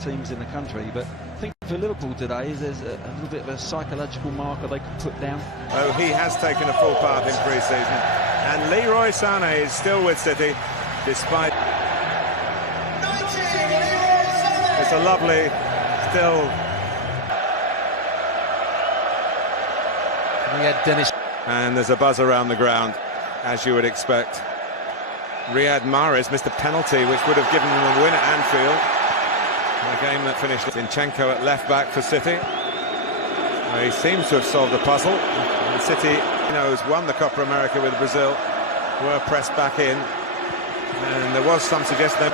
teams in the country, but I think for Liverpool today there's a little bit of a psychological marker they could put down. Oh, he has taken a full part in pre-season, and Leroy Sané is still with City despite... It's a lovely still... We had Dennis. And there's a buzz around the ground, as you would expect. Riyad Mahrez missed a penalty which would have given them a win at Anfield. A game that finished. Zinchenko at left back for City. He seems to have solved the puzzle. And City, has won the Copa America with Brazil, were pressed back in, and there was some suggestion that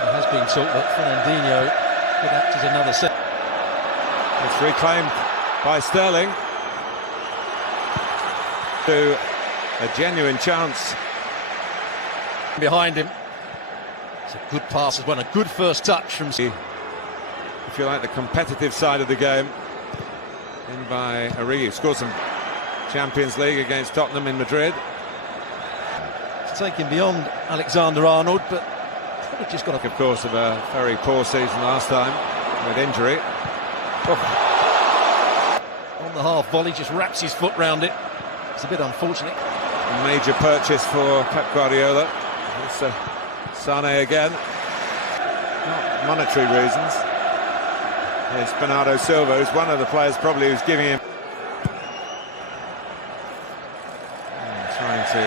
it has been talked that Fernandinho could act as another set. It's reclaimed by Sterling. To a genuine chance. Behind him. It's a good pass as well, a good first touch from... If you like, the competitive side of the game. In by Origi, scored some Champions League against Tottenham in Madrid. It's taken beyond Alexander-Arnold, but probably just got Of course, of a very poor season last time with injury. On the half volley, just wraps his foot round it. It's a bit unfortunate. A major purchase for Pep Guardiola. It's Sané again. Not monetary reasons. Here's Bernardo Silva, who's one of the players probably who's giving him... trying to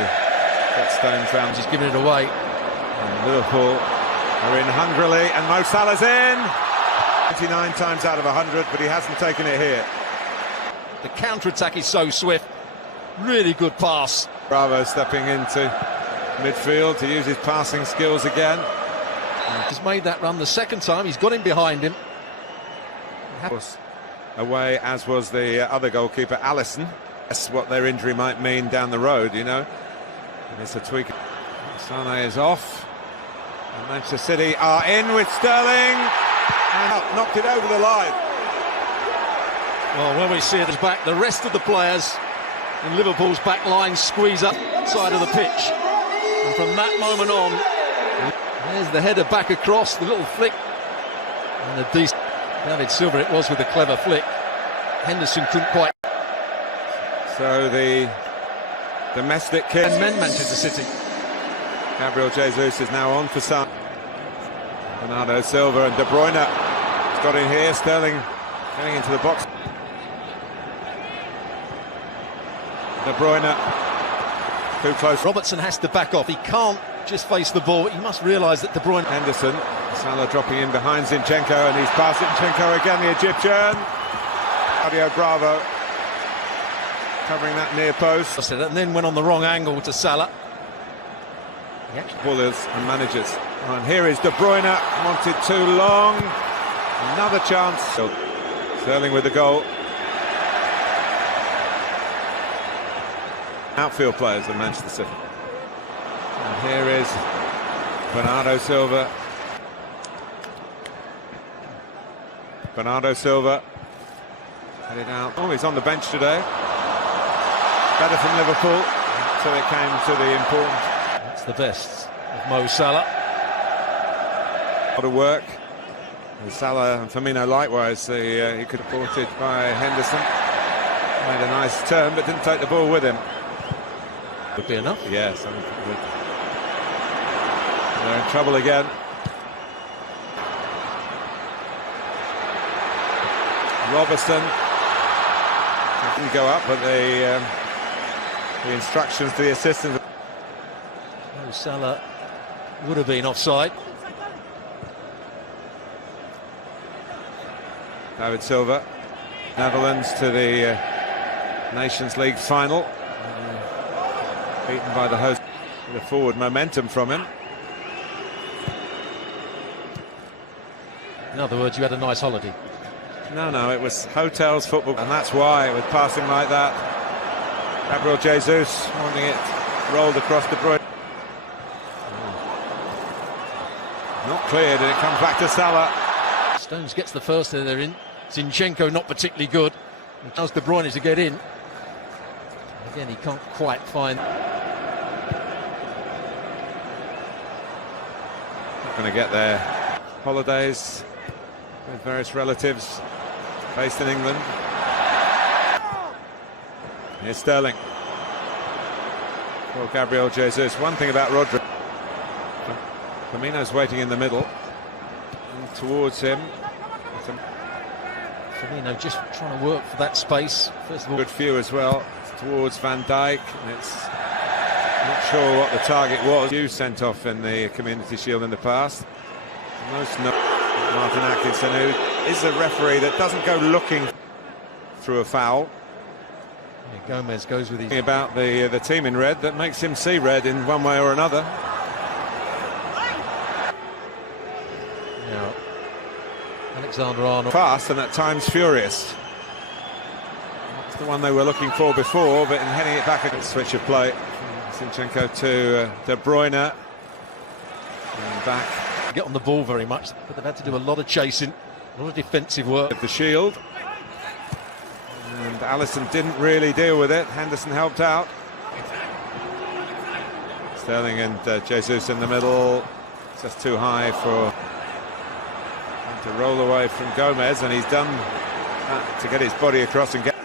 get stones round. He's giving it away. And Liverpool are in hungrily, and Mo Salah's in! 29 times out of 100, but he hasn't taken it here. The counter-attack is so swift. Really good pass. Bravo stepping into midfield to use his passing skills again. He's made that run the second time. He's got him behind him. Of course, away, as was the other goalkeeper, Alisson. That's what their injury might mean down the road, And it's a tweak. Sané is off. And Manchester City are in with Sterling. And knocked it over the line. Well, when we see it back, the rest of the players in Liverpool's back line squeeze up side of the pitch. And from that moment on, there's the header back across, the little flick. And a decent... David Silva it was with a clever flick. Henderson couldn't quite... So the domestic kid... And men Manchester City. Gabriel Jesus is now on for some. Bernardo Silva and De Bruyne has got in here. Sterling getting into the box. De Bruyne too close. Robertson has to back off. He can't just face the ball. He must realise that De Bruyne... Henderson, Salah dropping in behind Zinchenko, and he's past Zinchenko again, the Egyptian. Claudio Bravo covering that near post. And then went on the wrong angle to Salah. Ballers and managers. And here is De Bruyne, wanted too long. Another chance. Sterling with the goal. Outfield players of Manchester City. And here is Bernardo Silva. Bernardo Silva headed out. Oh, he's on the bench today. Better from Liverpool. So it came to the important. That's the best of Mo Salah. A lot of work. And Salah and Firmino likewise. He could have supported by Henderson. Made a nice turn, but didn't take the ball with him. Would be enough. Yes, I think it would. They're in trouble again. Robertson didn't go up, but the instructions to the assistant. Mo Salah would have been offside. David Silva, Netherlands to the Nations League final. Beaten by the host. The forward momentum from him. In other words, you had a nice holiday. No, it was hotels, football, and that's why with passing like that. Gabriel Jesus wanting it rolled across De Bruyne. Not cleared, and it comes back to Salah. Stones gets the first header in. Zinchenko not particularly good. And allows De Bruyne to get in. Again, he can't quite find. going to get their holidays with various relatives based in England. Here's Sterling for Gabriel Jesus. One thing about Rodri, Firmino's waiting in the middle, and towards him. Firmino just trying to work for that space. First of all, good view as well. It's towards Van Dijk, and it's not sure what the target was. You sent off in the Community Shield in the past. Most Martin Atkinson, who is a referee that doesn't go looking through a foul. Yeah, Gomez goes with his... About the team in red that makes him see red in one way or another. Now, Alexander-Arnold. Fast and at times furious. That's the one they were looking for before, but in heading it back, a switch of play. Zinchenko to De Bruyne. And back. Get on the ball very much, but they've had to do a lot of chasing, a lot of defensive work. The shield. And Alisson didn't really deal with it. Henderson helped out. Sterling and Jesus in the middle. It's just too high for him to roll away from Gomez, and he's done that to get his body across and get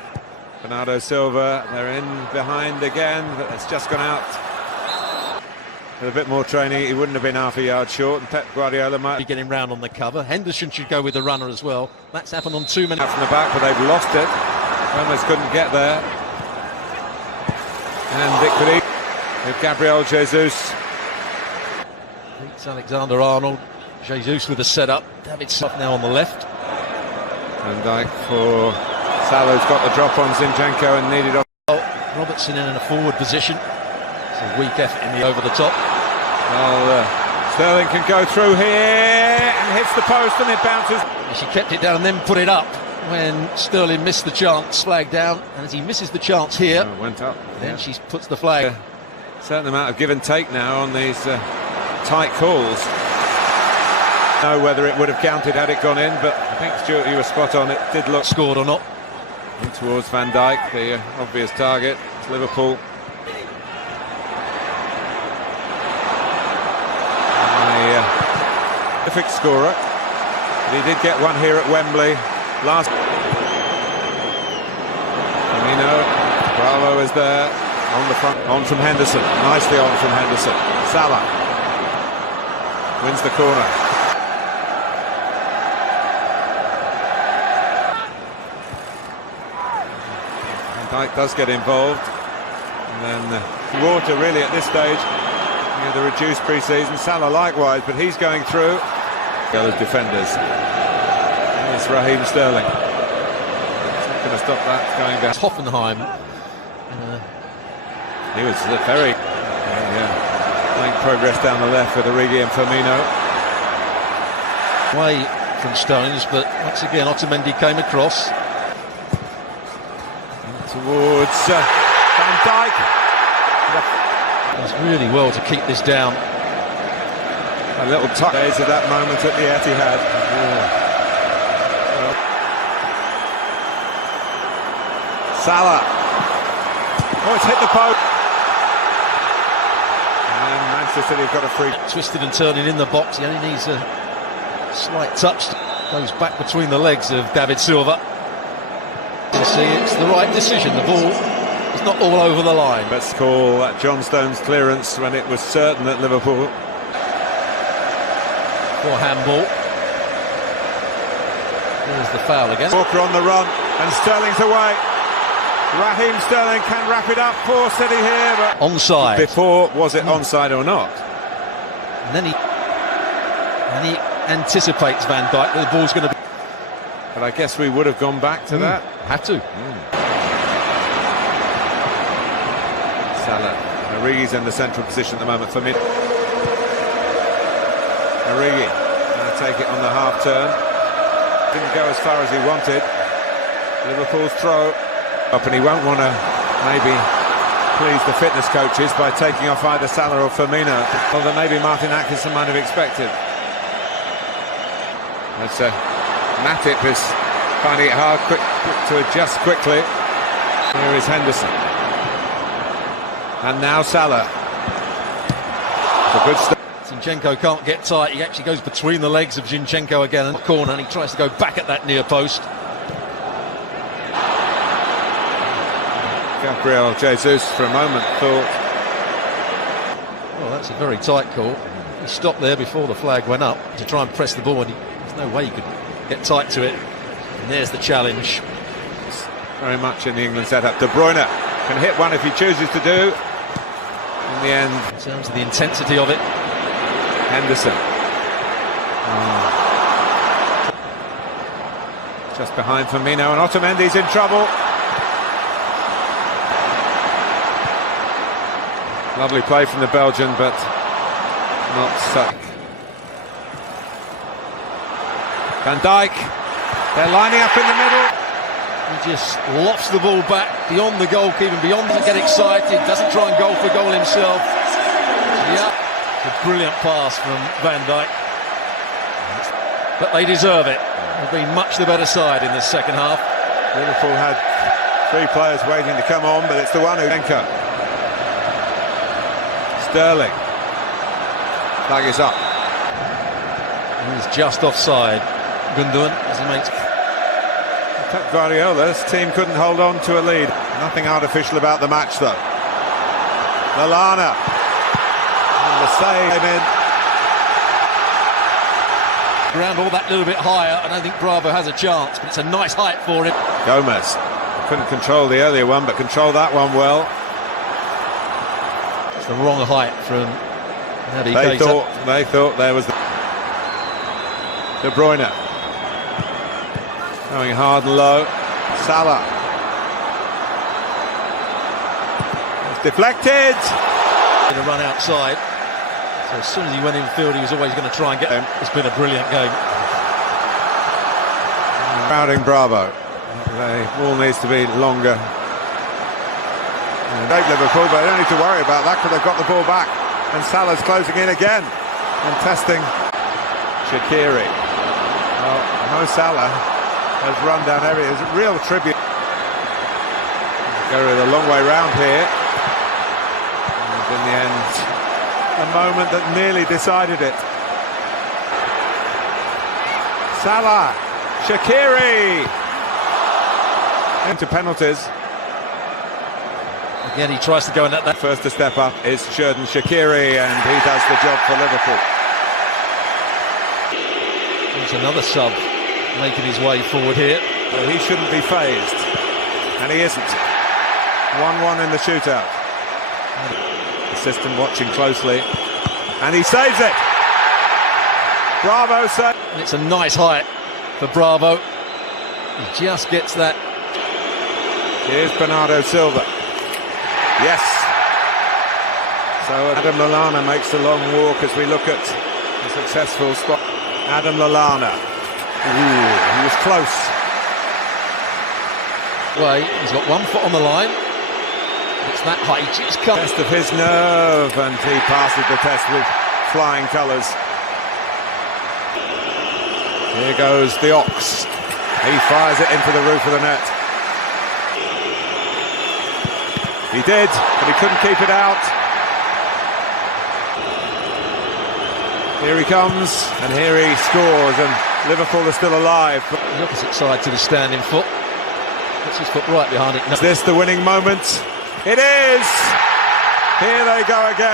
Bernardo Silva. They're in behind again, but it's just gone out. With a bit more training, he wouldn't have been half a yard short, and Pep Guardiola might be getting round on the cover. Henderson should go with the runner as well. That's happened on 2 minutes. From the back, but they've lost it. Gomez couldn't get there. And it could eat with Gabriel Jesus. Beats Alexander-Arnold. Jesus with a setup. David Silva now on the left. Van Dijk for Salah's got the drop on Zinchenko and needed off. Robertson in a forward position. It's a weak effort in the over the top. Well, Sterling can go through here and hits the post, and it bounces. She kept it down and then put it up when Sterling missed the chance. Flag down, and as he misses the chance here, it went up. Then she puts the flag. A certain amount of give and take now on these tight calls. Know whether it would have counted had it gone in, but I think Stuart, you were spot on. It did look scored or not. In towards Van Dijk, the obvious target. It's Liverpool. Terrific scorer. But he did get one here at Wembley last. Firmino, Bravo is there on the front. On from Henderson, nicely on from Henderson. Salah wins the corner. Van Dijk does get involved, and then water really at this stage. The reduced pre-season. Salah likewise, but he's going through. The other defenders. It's Raheem Sterling. It's not going to stop that going down. Hoffenheim. He was very making progress down the left with Origi and Firmino. Away from Stones, but once again Otamendi came across. And towards Van Dijk. Does really well to keep this down. A little touch days at that moment at the Etihad. Salah. Oh, it's hit the post. And Manchester City have got a free. Twisted and turning in the box. He only needs a slight touch. Goes back between the legs of David Silva. You see, it's the right decision. The ball is not all over the line. Let's call that John Stones clearance when it was certain that Liverpool. For handball. There's the foul again. Walker on the run, and Sterling's away. Raheem Sterling can wrap it up for City here, but onside. Before, was it onside or not? And then he anticipates Van Dijk that the ball's going to be. But I guess we would have gone back to that. Had to. Salah. Origi's in the central position at the moment for mid. Origi going to take it on the half turn. Didn't go as far as he wanted. Liverpool's throw up, and he won't want to maybe please the fitness coaches by taking off either Salah or Firmino, although maybe Martin Atkinson might have expected. That's Matip is finding it hard to adjust quickly. Here is Henderson. And now Salah. It's a good start. Zinchenko can't get tight. He actually goes between the legs of Zinchenko again in the corner, and he tries to go back at that near post. Gabriel Jesus for a moment thought, well, that's a very tight call. He stopped there before the flag went up to try and press the ball, and there's no way he could get tight to it. And there's the challenge. very much in the England setup. De Bruyne can hit one if he chooses to do. In the end, in terms of the intensity of it, Henderson. Just behind Firmino, and Otamendi's in trouble. Lovely play from the Belgian, but not such. Van Dijk, they're lining up in the middle. He just lofts the ball back beyond the goalkeeper, beyond to get excited, doesn't try and go for goal himself. Yeah, a brilliant pass from Van Dijk. But they deserve it. They've been much the better side in this second half. Liverpool had three players waiting to come on, but it's the one who anchor. Sterling. Flag is up. He's just offside. Gundogan, as he makes. Pep Guardiola's team couldn't hold on to a lead. Nothing artificial about the match, though. Lallana. And the save came in. Ground all that little bit higher. I don't think Bravo has a chance, but it's a nice height for him. Gomez couldn't control the earlier one, but controlled that one well. It's the wrong height from Naby Keita. They thought there was the De Bruyne going hard and low. Salah. It's deflected. To run outside. So as soon as he went in field, he was always going to try and get him. It's been a brilliant game. Crowding Bravo. The ball needs to be longer. Great Liverpool, but they don't need to worry about that because they've got the ball back. And Salah's closing in again and testing Shaqiri. Well, Mo Salah has run down every. It's a real tribute. Go a long way round here. And in the end, a moment that nearly decided it. Salah, Shaqiri into penalties. Again, he tries to go in at that. First to step up is Xherdan Shaqiri, and he does the job for Liverpool. There's another sub making his way forward here. Well, he shouldn't be phased, and he isn't. 1-1 in the shootout. Assistant watching closely, and he saves it. Bravo saves. And it's a nice height for Bravo. He just gets that. Here's Bernardo Silva. Yes. So Adam Lallana makes a long walk as we look at the successful spot. Adam Lallana. Ooh, he was close. Well, he's got 1 foot on the line. It's that height. He just comes. Test of his nerve, and he passes the test with flying colours. Here goes the Ox. He fires it into the roof of the net. He did, but he couldn't keep it out. Here he comes, and here he scores, and Liverpool are still alive. The opposite side to the standing foot. Puts his foot right behind it. Is this the winning moment? It is! Here they go again.